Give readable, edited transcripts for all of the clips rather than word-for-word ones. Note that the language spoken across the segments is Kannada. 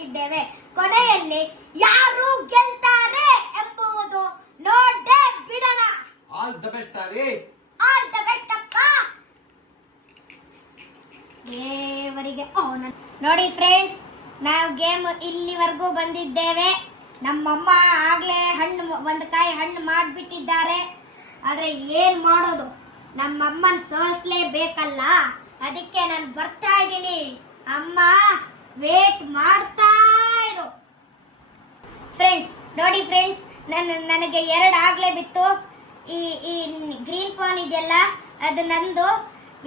ಮಾಡುತ್ತಿದ್ದೇವೆ. ಕೊನೆಯಲ್ಲಿ ಯಾರು ಗೆಲ್ತಾರೆ ಎಂಬುವುದು ನೋಡೇ ಬಿಡೋಣ. ಆಲ್ ದ ಬೆಸ್ಟ್ ಆರಿ. ಆಲ್ ದ ಬೆಸ್ಟ್ ಅಪ್ಪ. ದೇವರಿಗೆ ನೋಡಿ ಫ್ರೆಂಡ್ಸ್, ನಾವು ಗೇಮ್ ಇಲ್ಲಿವರೆಗೂ ಬಂದಿದ್ದೇವೆ. ನಮ್ಮಮ್ಮ ಆಗ್ಲೇ ಒಂದು ಕಾಯಿ ಹಣ್ಣು ಮಾಡಿಬಿಟ್ಟಿದ್ದಾರೆ. ಆದರೆ ಏನು ಮಾಡೋದು, ನಮ್ಮಮ್ಮನ ಸೋಲಿಸಲೇಬೇಕಲ್ಲ. ಅದಕ್ಕೆ ನಾನು ಬರ್ತಾ ಇದ್ದೀನಿ. ಅಮ್ಮ ವೇಟ್ ಮಾಡ್ತಾ ಇರು. ಫ್ರೆಂಡ್ಸ್ ನೋಡಿ ಫ್ರೆಂಡ್ಸ್, ನನಗೆ 2 ಆಗಲೇ ಬಿತ್ತು. ಈ ಗ್ರೀನ್ ಪಾನ್ ಇದೆಯಲ್ಲ, ಅದು ನಂದು.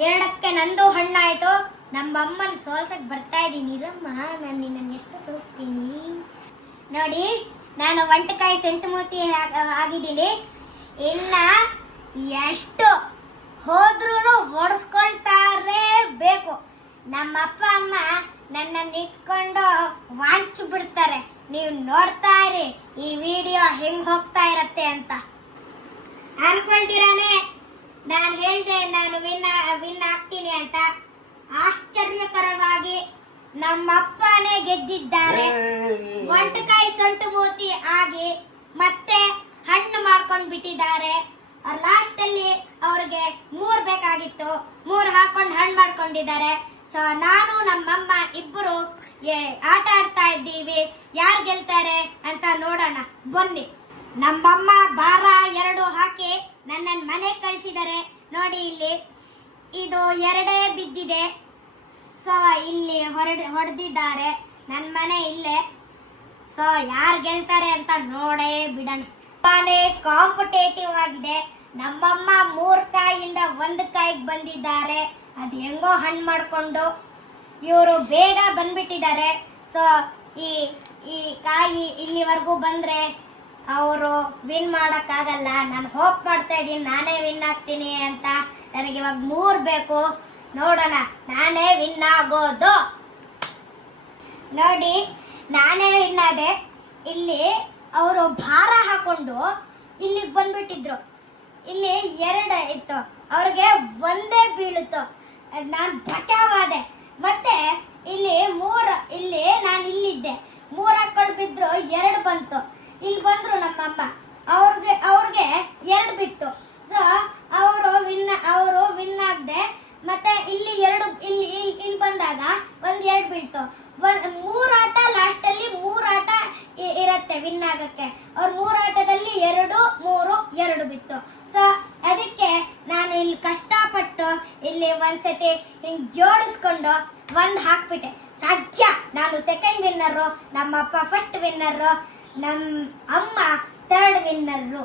2ಕ್ಕೆ ನಂದು ಹಣ್ಣಾಯಿತು. ನಮ್ಮ ಅಮ್ಮನ ಸೋಲ್ಸಕ್ಕೆ ಬರ್ತಾ ಇದ್ದೀನಿ. ಇರಮ್ಮ, ನಾನು ನಿನ್ನನ್ನು ಎಷ್ಟು ಸೋಲಿಸ್ತೀನಿ ನೋಡಿ. ನಾನು 1 ಕಾಯಿ ಸೆಂಟಿಮೀಟಿ ಆಗಿದ್ದೀನಿ. ಇನ್ನ ಎಷ್ಟು ಹೋದ್ರೂ ಓಡಿಸ್ಕೊಳ್ತಾರೆ ಬೇಕು. ನಮ್ಮ ಅಪ್ಪ ಅಮ್ಮ ನನ್ನನ್ನು ಇಟ್ಕೊಂಡು ವಾಂಚು ಬಿಡ್ತಾರೆ. ನೀವು ನೋಡ್ತಾ ಇರಿ ಈ ವಿಡಿಯೋ ಹೆಂಗೆ ಹೋಗ್ತಾ ಇರತ್ತೆ ಅಂತ. ಅನ್ಕೊಳ್ತೀರಾನೆ ನಾನು ಹೇಳಿದೆ ನಾನು ವಿನ್ ಆಗ್ತೀನಿ ಅಂತ. ಆಶ್ಚರ್ಯಕರವಾಗಿ ನಮ್ಮ ಅಪ್ಪನೇ ಗೆದ್ದಿದ್ದಾರೆ. 1 ಕಾಯಿ ಸೊಂಟು ಮೂತಿ ಆಗಿ ಮತ್ತೆ ಹಣ್ಣು ಮಾಡ್ಕೊಂಡು ಬಿಟ್ಟಿದ್ದಾರೆ. ಲಾಸ್ಟ್ ಅಲ್ಲಿ ಅವ್ರಿಗೆ 3 ಬೇಕಾಗಿತ್ತು, 3 ಹಾಕೊಂಡು ಹಣ್ಣು ಮಾಡ್ಕೊಂಡಿದ್ದಾರೆ. ಸೊ ನಾನು ನಮ್ಮಮ್ಮ ಇಬ್ಬರು ಆಟ ಆಡ್ತಾ ಇದ್ದೀವಿ. ಯಾರು ಗೆಲ್ತಾರೆ ಅಂತ ನೋಡೋಣ ಬನ್ನಿ. ನಮ್ಮಮ್ಮ ಭಾರ 2 ಹಾಕಿ ನನ್ನನ್ನು ಮನೆಗೆ ಕಳಿಸಿದ್ದಾರೆ. ನೋಡಿ ಇಲ್ಲಿ ಇದು 2 ಬಿದ್ದಿದೆ. ಸೊ ಇಲ್ಲಿ ಹೊಡೆದಿದ್ದಾರೆ. ನನ್ನ ಮನೆ ಇಲ್ಲೇ. ಸೊ ಯಾರು ಗೆಲ್ತಾರೆ ಅಂತ ನೋಡೇ ಬಿಡೋಣ. ತುಂಬಾನೇ ಕಾಂಪಿಟೇಟಿವ್ ಆಗಿದೆ. ನಮ್ಮಮ್ಮ 3 ಕಾಯಿಯಿಂದ 1 ಕಾಯಿಗೆ ಬಂದಿದ್ದಾರೆ. ಅದು ಹೆಂಗೋ ಹಣ್ಣು ಮಾಡಿಕೊಂಡು ಇವರು ಬೇಗ ಬಂದ್ಬಿಟ್ಟಿದ್ದಾರೆ. ಸೊ ಈ ಕಾಯಿ ಇಲ್ಲಿವರೆಗೂ ಬಂದರೆ ಅವರು ವಿನ್ ಮಾಡೋಕ್ಕಾಗಲ್ಲ. ನಾನು ಹೋಪ್ ಮಾಡ್ತಾ ಇದ್ದೀನಿ ನಾನೇ ವಿನ್ ಆಗ್ತೀನಿ ಅಂತ. ನನಗೆ ಇವಾಗ 3 ಬೇಕು. ನೋಡೋಣ ನಾನೇ ವಿನ್ ಆಗೋದು. ನೋಡಿ ನಾನೇ ವಿನ್ ಆದೆ. ಇಲ್ಲಿ ಅವರು ಭಾರ ಹಾಕೊಂಡು ಇಲ್ಲಿಗೆ ಬಂದ್ಬಿಟ್ಟಿದ್ರು. ಇಲ್ಲಿ 2 ಇತ್ತು, ಅವ್ರಿಗೆ 1 ಬೀಳುತ್ತು. ನಾನು ಬಚಾವಾದೆ. ಮತ್ತೆ ಇಲ್ಲಿ 3, ಇಲ್ಲಿ ನಾನು ಇಲ್ಲಿದ್ದೆ. 3 ಹಾಕೊಂಡು ಬಿದ್ರು, 2 ಬಂತು. ಇಲ್ಲಿ ಬಂದ್ರು ನಮ್ಮಮ್ಮ, ಅವ್ರಿಗೆ 2 ಬಿತ್ತು. ಸೊ ಅವರು ವಿನ್ ಆಗದೆ. ಮತ್ತೆ ಇಲ್ಲಿ 2 ಇಲ್ಲಿ ಬಂದಾಗ 1-2 ಬೀಳ್ತು. 3 ಆಟ ಲಾಸ್ಟಲ್ಲಿ 3 ಆಟ ಇರುತ್ತೆ ವಿನ್ ಆಗಕ್ಕೆ. ಅವ್ರು 3 ಆಟದಲ್ಲಿ 2 ಬಿತ್ತು. ಸೊ ಅದಕ್ಕೆ ನಾನು ಇಲ್ಲಿ ಕಷ್ಟಪಟ್ಟು ಇಲ್ಲಿ ಒಂದ್ಸತಿ ಹಿಂಗೆ ಜೋಡಿಸ್ಕೊಂಡು 1 ಹಾಕ್ಬಿಟ್ಟೆ. ಸಾಧ್ಯ ನಾನು ಸೆಕೆಂಡ್ ವಿನ್ನರು, ನಮ್ಮ ಅಪ್ಪ ಫಸ್ಟ್ ವಿನ್ನರು, ನಮ್ಮ ಅಮ್ಮ 3rd ವಿನ್ನರು.